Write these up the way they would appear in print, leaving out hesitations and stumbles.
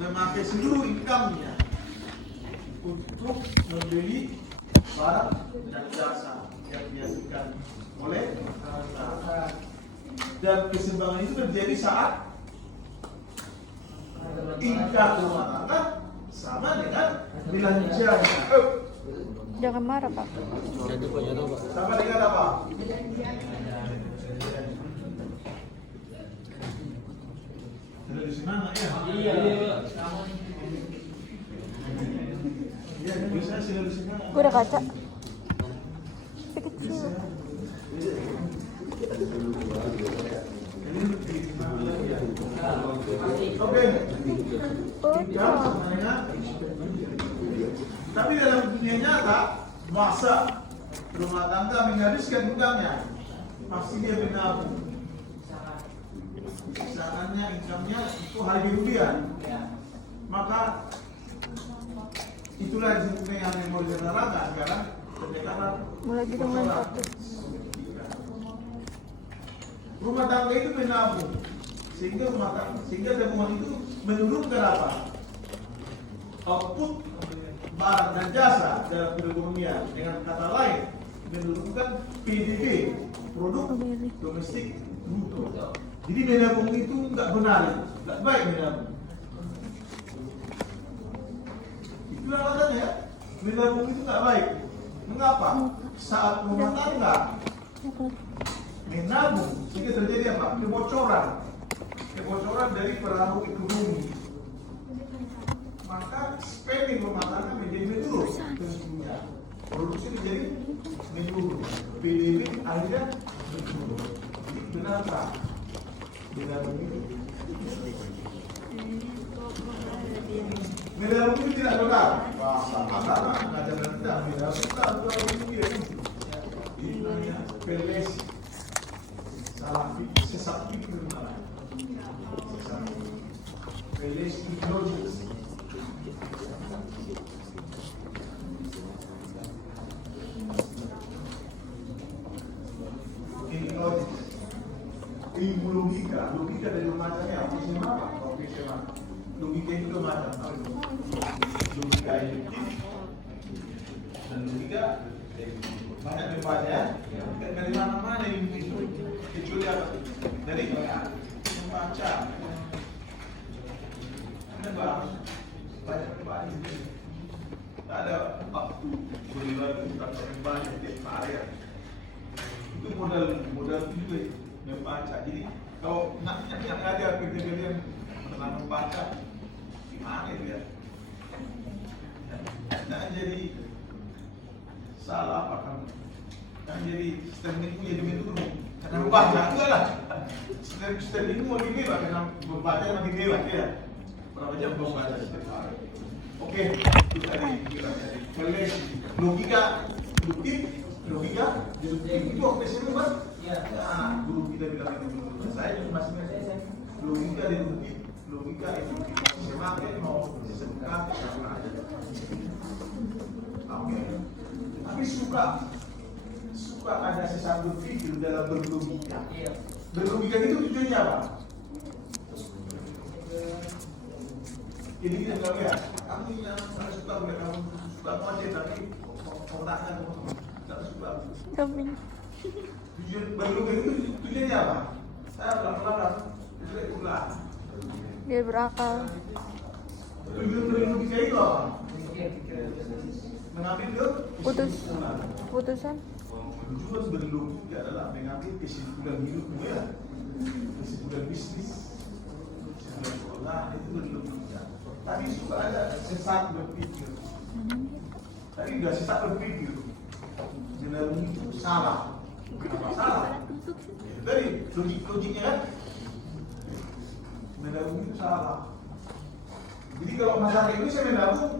memakai seluruh income-nya untuk membeli barang dan jasa yang dihasilkan oleh masyarakat. Dan keseimbangan itu terjadi saat income rumah tangga sama dengan belanjanya. Jangan marah, Pak. Sama dengan apa? Terlalu semangat ya? Iya. Iya, bisa selalu semangat. Gue udah kaca. Tapi kecil. Oke. Tapi dalam dunia nyata, masa rumah tangga menghabiskan hutangnya, pasti dia menabung. Misalnya income-nya itu hari kemudian, maka itulah disebut yang mau dinerangkan sekarang pendekatan Mulai gitu main satu. rumah tangga itu menabung sehingga tabungan itu menurunkan apa? Output barang dan jasa dalam perekonomian, dengan kata lain menurunkan PDB, produk domestik bruto. Jadi menabung itu nggak benar, nggak baik menabung. Itulah alasannya menabung itu nggak baik. Mengapa? Saat rumah tangga menabung, sehingga terjadi apa? Kebocoran dari perahu ekonomi. Maka spending rumah tangga menjadi menurun tentunya. Produksi menjadi menurun. PDB akhirnya menurun. Jadi benar tak? Menabung itu. Menabung itu tidak benar. Bahasa agama mengajarkan tidak. Menabung itu ini namanya pelesi. Salah pikir, sesat pikir malah. Pelesi logis. Ilmu logika dari macamnya apa sih apa? Logika itu macam logika induktif dan logika banyak membaca dari mana ilmu itu kecuali apa? Dari membaca. Kenapa? Banyak membaca. Tak ada waktu beribadah untuk membaca tiap hari. Itu modal itu membaca. Jadi kalau nak ada kerja-kerja yang pernah membaca, gimana itu ya? Nah, jadi salah apa kan? Kan jadi sistemnya jadi menurun. Karena membaca enggak lah. Sistem ini mau mewah karena membaca makin mewah ya. Berapa jam membaca setiap hari? Oke, itu tadi logika induktif, logika itu waktu SMP kan? Nah, guru kita bilang itu saya juga masih logika deduktif, logika induktif. Semakin mau disebutkan sama aja. Oke. Tapi suka ada sesuatu berpikir dalam berlogika. Berlogika itu tujuannya apa? Jadi kita bilang ya, kamu yang saya suka kamu suka ngoceh tapi otaknya tidak suka. Tujuan berlogika itu tujuannya apa? Saya pelan-pelan ulang. Biar berakal. Tujuan berlogika itu apa? Mengambil Putusan. Tujuan berlogika adalah mengambil kesimpulan hidupmu ya, kesimpulan bisnis, kesimpulan sekolah, itu berlogika. Tapi suka ada sesat berpikir. Tapi nggak sesat berpikir. Menabung itu salah. Kenapa salah? Dari logiknya kan, menabung itu salah. Jadi kalau masyarakat Indonesia menabung,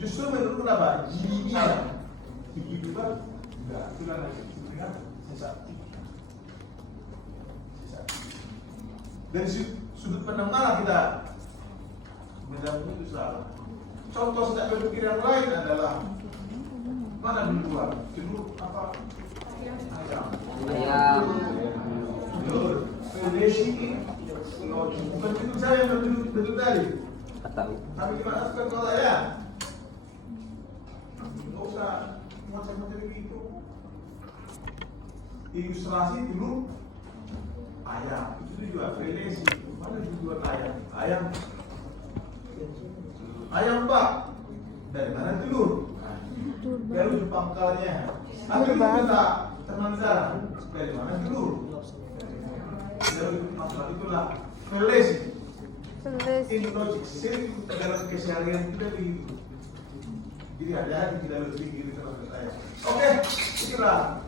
justru menurut apa? GDP-nya. GDP itu kan enggak, itu kan dengan sesat. Dari sudut pandang mana kita menabung itu salah? Contoh sejak berpikir yang lain adalah mana duluan? Dulu apa? Ayam. Telur. Pedesi. Bukan itu saya yang betul tadi. tahu. Tapi gimana kalau saya? Nggak usah macam-macam begitu. Ilustrasi dulu ayam itu juga relasi. Mana tujuan ayam? Ayam Pak. Dari mana telur? Dari pangkalnya. Tapi lu kata teman saya dari mana telur? Dari pangkal itulah relasi. In logic sering dalam keseharian kita di jadi ada di dalam pikir kita saya. Oke, itulah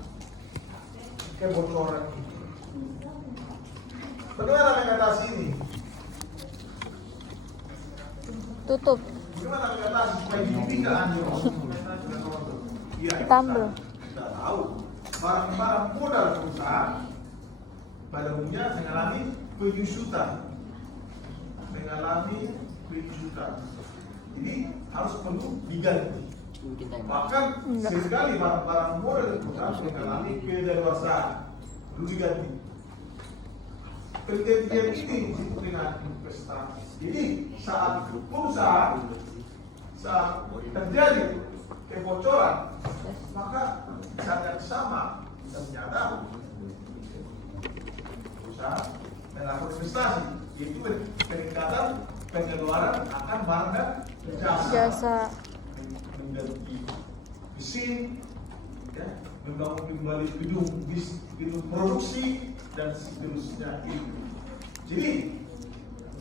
kebocoran. Bagaimana mengatasi ini? Tutup. Bagaimana mengatasi supaya hidup tidak anjur? Iya, Tambel. kita tahu barang-barang modal perusahaan pada umumnya mengalami penyusutan. Jadi harus perlu diganti. Bahkan seringkali barang-barang modal perusahaan mengalami kedaluarsan, perlu diganti. Pergantian ini disebut dengan investasi. Jadi saat perusahaan terjadi kebocoran, maka sangat sama ternyata perusahaan melakukan investasi, yaitu peningkatan pengeluaran akan barang dan jasa. Mengganti mesin, ya, membangun kembali gedung produksi dan seterusnya itu. Jadi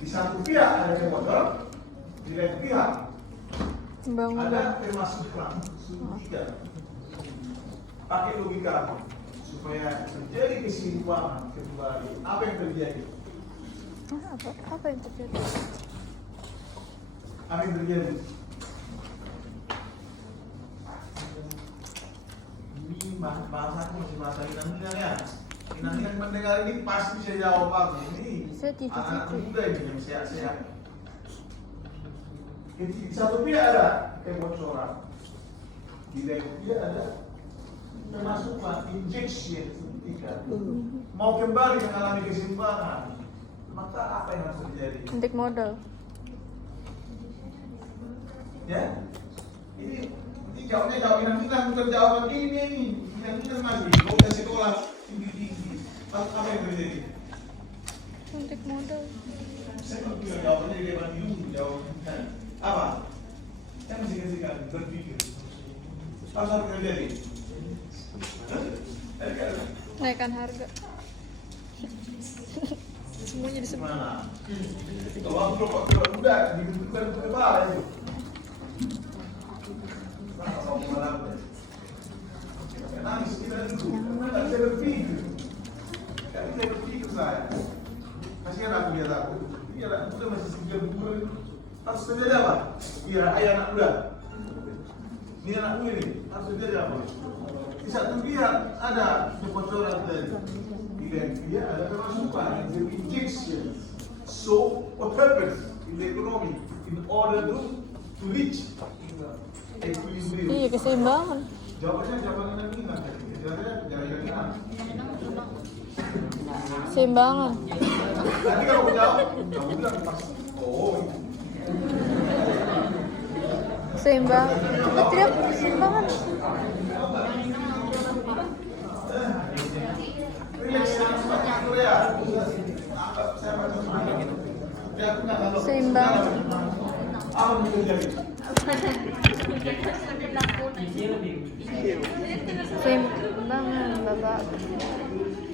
di satu pihak ada kebocoran, di lain pihak ada pemasukan. Tidak pakai logika supaya terjadi keseimbangan kembali. Apa yang terjadi? Apa yang terjadi? Apa yang terjadi? Ini bahasaku masih bahasa Indonesia ya. Nanti yang mendengar ini pasti bisa jawab aku. Ini anak muda ini yang sehat-sehat. Di satu pihak ada kebocoran, di lain pihak ada pemasukan, injection suntikan. Mau kembali mengalami keseimbangan, maka apa yang harus terjadi? Suntik modal. Ya, ini jawabnya kita bukan jawaban ini. Kita masih mau sekolah tinggi. Apa yang terjadi? Suntik modal. Saya mau bilang jawabannya dia banding jawabnya apa? Saya masih kasihkan berpikir. Apa yang terjadi? Naikkan harga. Semuanya disebut. Mana? Kalau kelompok muda dibentukkan kebal itu. Nangis tidak dulu, karena saya berpikir. Tapi saya berpikir saya. Kasihan aku lihat aku. Iya, anak muda masih 3 bulan. Harus terjadi apa? Iya, ayah anak muda. Ini anak muda ini harus terjadi apa? Di satu pihak ada kebocoran tadi. Di lain pihak ada pemasukan, the injection. So, what happens in the economy in order to reach equilibrium? Iya, keseimbangan. Jawabannya jawaban ini kan? Jawabannya Keseimbangan. Nanti kalau aku jawab, kamu bilang pas. Oh, Keseimbangan. Coba tidak keseimbangan. Seimbang. Apa yang terjadi? Keseimbangan, Bapak.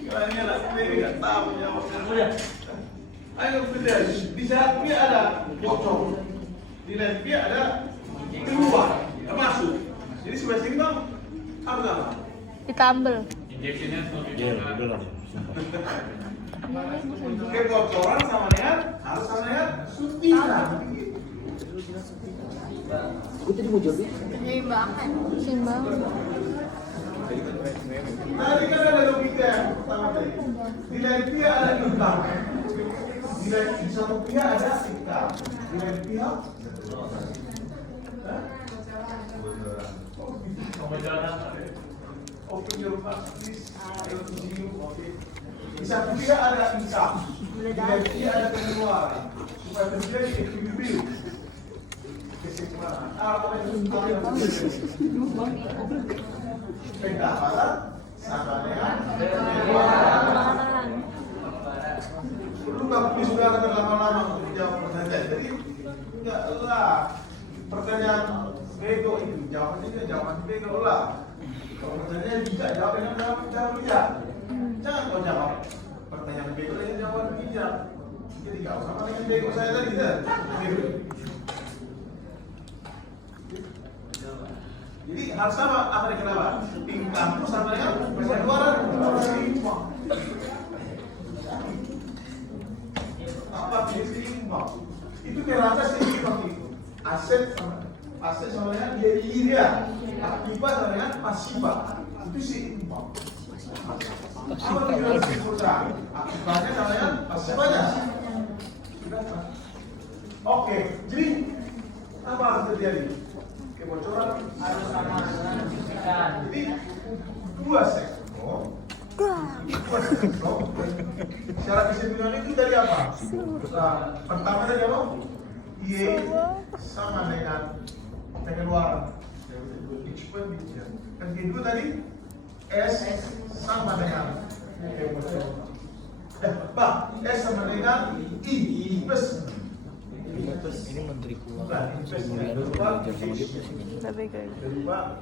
Ini anak sendiri nggak tahu jawabnya. Ayo terjadi. Di saat dia ada bocor, di lain pihak ada keluar, masuk. Jadi sebagai seimbang harus apa? Ditambel. Kebocoran sama dengan harus sama dengan suntikan. Aku tadi mau jawab. Keseimbangan. Keseimbangan. Tadi kan ada logika yang pertama tadi. Di lain pihak ada income. Di satu pihak ada income. Di lain pihak open your mouth, please. I want to see you. Okay. Di satu pihak ada income. Di lain pihak ada pengeluaran. supaya terjadi equilibrium. Kesimpulan apa yang pendapatan sama dengan Pengeluaran. perlu nggak kuis sudah lama-lama untuk menjawab pertanyaan. Jadi enggak lah pertanyaan bego itu jawaban bego lah. Kalau pertanyaan bijak jawab dengan jawab bijak. Jangan kau jawab pertanyaan bego dengan jawaban bijak. Jadi nggak sama dengan bego saya tadi kan. Jadi hal sama apa yang kenapa? Income sama dengan pengeluaran seimbang. Apa seimbang? Itu ternyata seimbang itu. Aset sama dengan dia. Aktiva sama dengan pasiva. Itu seimbang. Apa yang harus disebutkan? Aktivanya sama dengan pasivanya. Oke, jadi apa harus terjadi? Kebocoran harus sama dengan signifikan. Jadi dua sektor secara kesimpulan itu dari apa? Nah, pertama dari apa? Y sama dengan pengeluaran. Dan kedua tadi S sama dengan kebocoran. S sama dengan I plus. Ini menteri keuangan. Sebelumnya dulu belajar sama dia. Tapi kayak Kedua